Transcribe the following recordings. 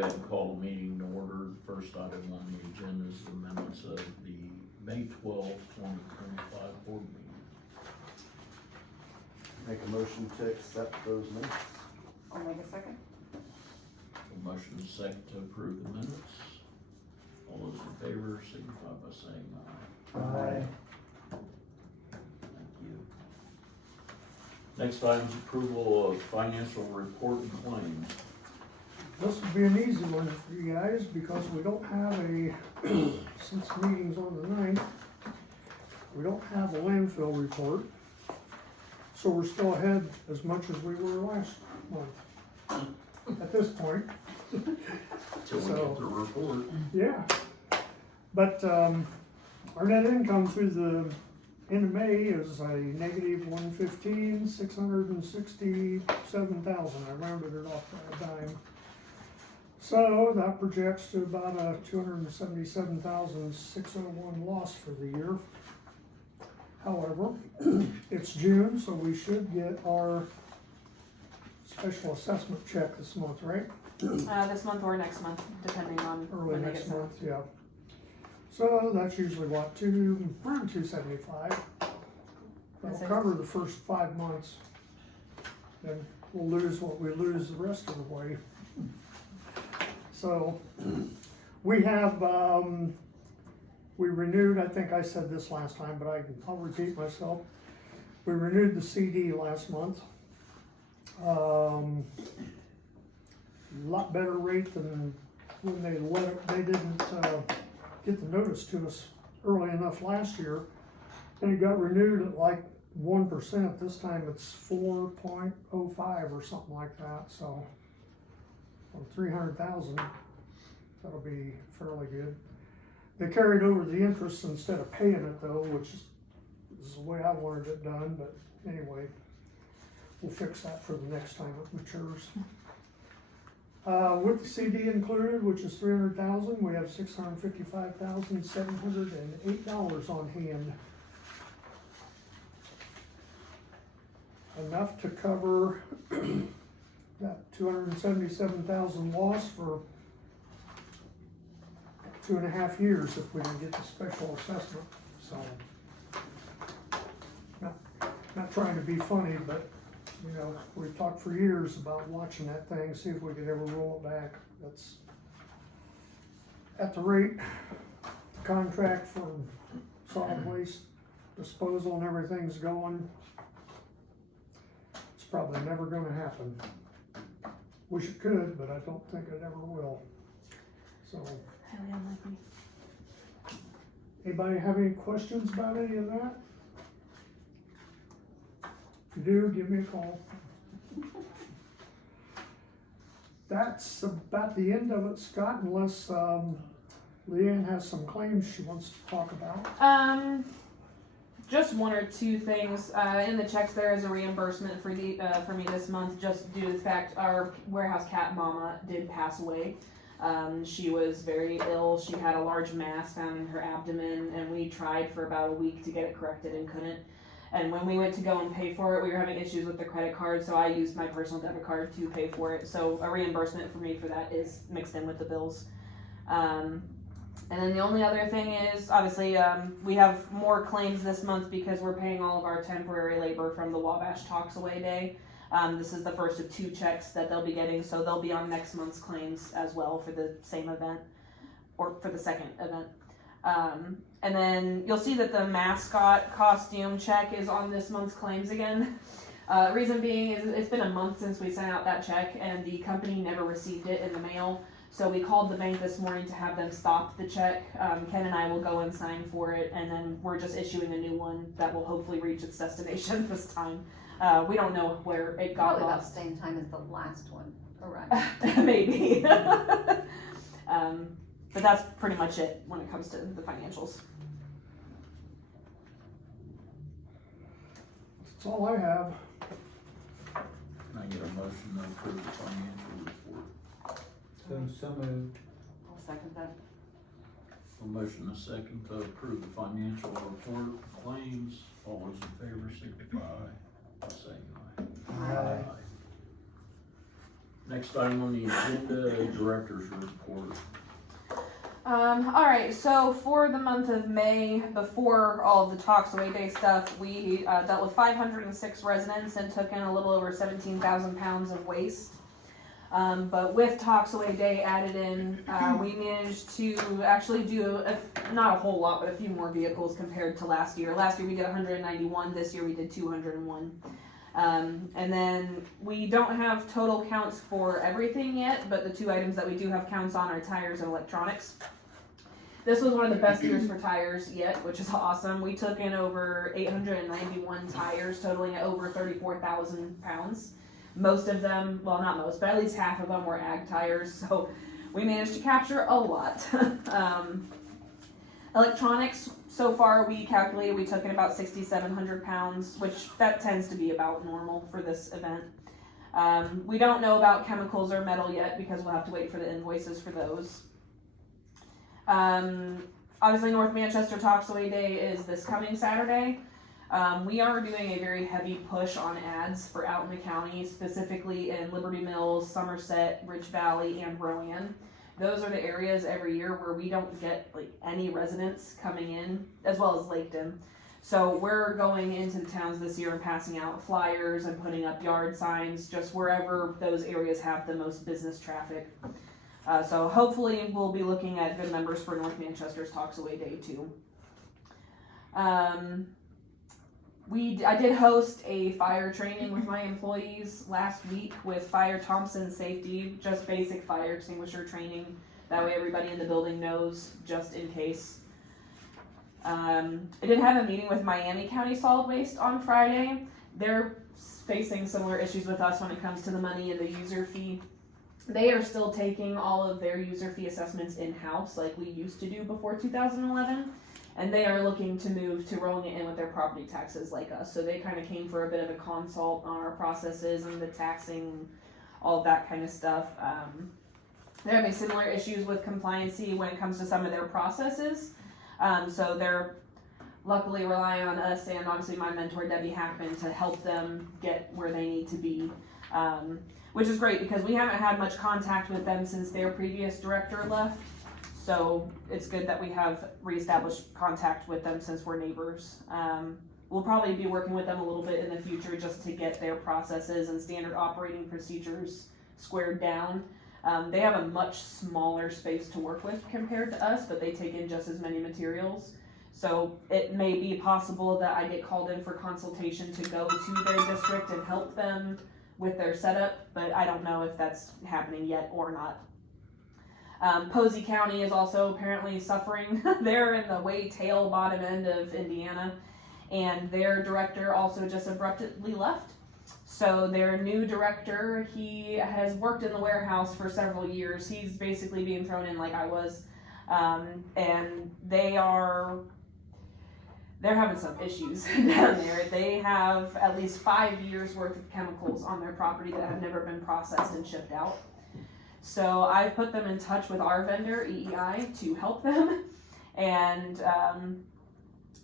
ahead and call the meeting to order. The first item on the agenda is the minutes of the May 12th, 2025 board meeting. Make a motion to accept those minutes. I'll make a second. A motion is second to approve the minutes. All those in favor signify by saying aye. Aye. Thank you. Next item is approval of financial report and claims. This will be an easy one for you guys because we don't have since the meeting's on the 9th, we don't have a landfill report. So we're still ahead as much as we were last month at this point. Till we get the report. Yeah. But our net income through the end of May is a negative 115, 667,000. I rounded it off by a dime. So that projects to about a 277,601 loss for the year. However, it's June, so we should get our special assessment check this month, right? This month or next month, depending on Early when they next get month, yeah. So that's usually what, around 275. That'll cover the first 5 months. Then we'll lose what we lose the rest of the way. So we have, we renewed, I think I said this last time, but I'll repeat myself. We renewed the CD last month. Lot better rate than when they didn't get the notice to us early enough last year. And it got renewed at like 1%. This time it's 4.05 or something like that. So on 300,000, that'll be fairly good. They carried over the interest instead of paying it though, which is the way I wanted it done, but anyway, we'll fix that for the next time it matures. With the CD included, which is 300,000, we have $655,708 on hand. Enough to cover that 277,000 loss for 2.5 years if we didn't get the special assessment. So, not trying to be funny, but you know, we've talked for years about watching that thing, see if we could ever roll it back. That's at the rate the contract for solid waste disposal and everything's going. It's probably never going to happen. Wish it could, but I don't think it ever will. So, highly unlikely. anybody have any questions about any of that? If you do, give me a call. That's about the end of it, Scott, unless Leanne has some claims she wants to talk about. Just one or two things. In the checks, there is a reimbursement for me this month, just due to the fact our warehouse cat Mama did pass away. She was very ill. She had a large mass found in her abdomen, and we tried for about a week to get it corrected and couldn't. And when we went to go and pay for it, we were having issues with the credit card, so I used my personal debit card to pay for it. So a reimbursement for me for that is mixed in with the bills. And then the only other thing is, obviously, we have more claims this month because we're paying all of our temporary labor from the Wabash Talks Away Day. This is the first of 2 checks that they'll be getting, so they'll be on next month's claims as well for the same event, or for the second event. And then you'll see that the mascot costume check is on this month's claims again. Reason being is it's been a month since we sent out that check and the company never received it in the mail. So we called the bank this morning to have them stop the check. Ken and I will go and sign for it, and then we're just issuing a new one that will hopefully reach its destination this time. We don't know where it got Probably about lost. the same time as the last one arrived. Maybe. But that's pretty much it when it comes to the financials. That's all I have. Can I get a motion to approve the financial report? So moved. I'll second that. A motion and a second to approve the financial report, claims. All those in favor signify by saying aye. Aye. Next item on the agenda, director's report. Alright, so for the month of May, before all of the Talks Away Day stuff, we dealt with 506 residents and took in a little over 17,000 pounds of waste. But with Talks Away Day added in, we managed to actually do, not a whole lot, but a few more vehicles compared to last year. Last year we did 191, this year we did 201. And then we don't have total counts for everything yet, but the two items that we do have counts on are tires and electronics. This was one of the best years for tires yet, which is awesome. We took in over 891 tires, totaling at over 34,000 pounds. Most of them, well not most, but at least half of them were ag tires, so we managed to capture a lot. Electronics, so far we calculated we took in about 6,700 pounds, which that tends to be about normal for this event. We don't know about chemicals or metal yet because we'll have to wait for the invoices for those. Obviously North Manchester Talks Away Day is this coming Saturday. We are doing a very heavy push on ads for out in the county, specifically in Liberty Mills, Somerset, Ridge Valley, and Rowan. Those are the areas every year where we don't get like any residents coming in, as well as Laketon. So we're going into the towns this year and passing out flyers and putting up yard signs, just wherever those areas have the most business traffic. So hopefully we'll be looking at good numbers for North Manchester's Talks Away Day too. I did host a fire training with my employees last week with Fire Thompson Safety, just basic fire extinguisher training. That way everybody in the building knows, just in case. I did have a meeting with Miami County Solid Waste on Friday. They're facing similar issues with us when it comes to the money and the user fee. They are still taking all of their user fee assessments in-house like we used to do before 2011. And they are looking to move to rolling it in with their property taxes like us. So they kind of came for a bit of a consult on our processes and the taxing, all of that kind of stuff. They're having similar issues with compliancy when it comes to some of their processes. So they're luckily relying on us and obviously my mentor Debbie Hackman to help them get where they need to be. Which is great because we haven't had much contact with them since their previous director left. So it's good that we have reestablished contact with them since we're neighbors. We'll probably be working with them a little bit in the future just to get their processes and standard operating procedures squared down. They have a much smaller space to work with compared to us, but they take in just as many materials. So it may be possible that I get called in for consultation to go to their district and help them with their setup, but I don't know if that's happening yet or not. Posey County is also apparently suffering. They're in the way tail bottom end of Indiana, and their director also just abruptly left. So their new director, he has worked in the warehouse for several years. He's basically being thrown in like I was, and they're having some issues down there. They have at least 5 years worth of chemicals on their property that have never been processed and shipped out. So I've put them in touch with our vendor, EEI, to help them. And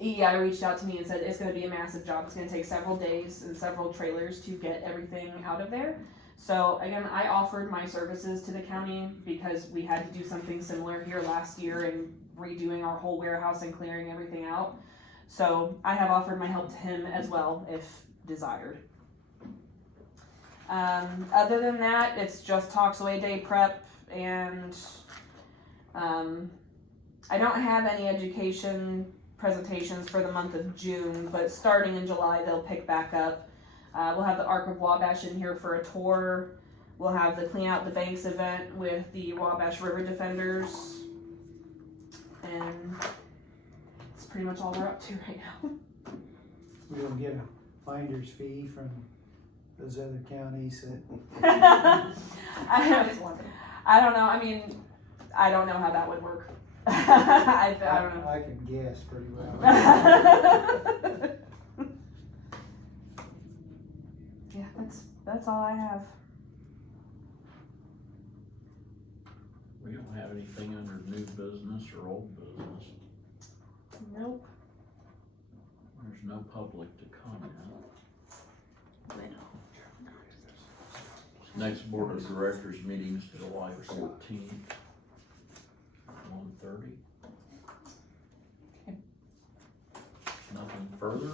EEI reached out to me and said it's going to be a massive job. It's going to take several days and several trailers to get everything out of there. So again, I offered my services to the county because we had to do something similar here last year in redoing our whole warehouse and clearing everything out. So I have offered my help to him as well if desired. Other than that, it's just Talks Away Day prep, and I don't have any education presentations for the month of June, but starting in July they'll pick back up. We'll have the Ark of Wabash in here for a tour. We'll have the Clean Out the Banks event with the Wabash River Defenders, and that's pretty much all we're up to right now. We're gonna get a finder's fee from those other counties that. I don't know. I mean, I don't know how that would work. I don't know. I can guess pretty well. Yeah, that's all I have. We don't have anything under new business or old business. Nope. There's no public to comment. Next Board of Directors meeting is July 14th, 1:30. Okay. Nothing further?